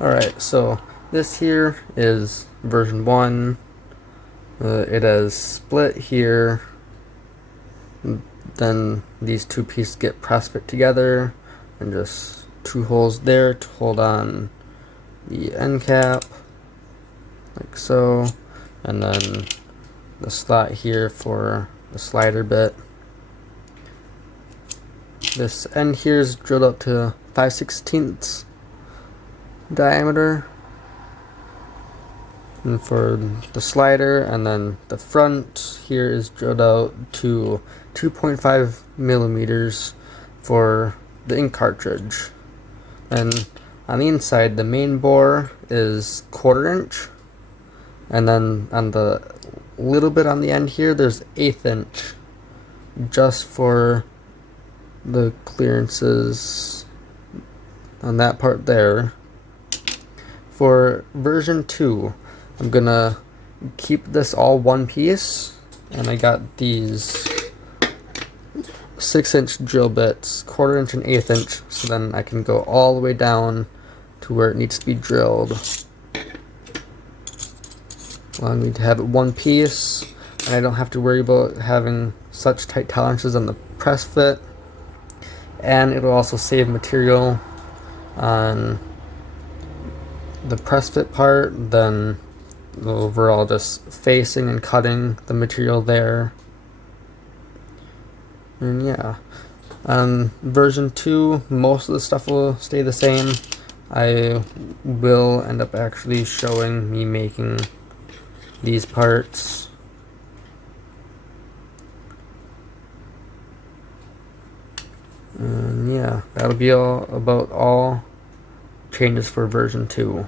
Alright, so this here is version 1. It has split here. Then these two pieces get press fit together, and just two holes there to hold on the end cap, like so, and then the slot here for the slider bit. This end here is drilled up to 5/16 diameter, and for the slider, and then the front here is drilled out to 2.5 millimeters for the ink cartridge. And on the inside, the main bore is 1/4 inch, and then on the little bit on the end here, there's 1/8 inch, just for the clearances on that part there. For version 2, I'm gonna keep this all one piece, and I got these 6-inch drill bits, 1/4 inch and 1/8 inch, so then I can go all the way down to where it needs to be drilled. Allowing me to have it one piece, and I don't have to worry about having such tight tolerances on the press fit, and it'll also save material on the press fit part than the overall just facing and cutting the material there. And yeah, version 2, most of the stuff will stay the same. I will end up actually showing me making these parts. And yeah, that'll be all changes for version 2.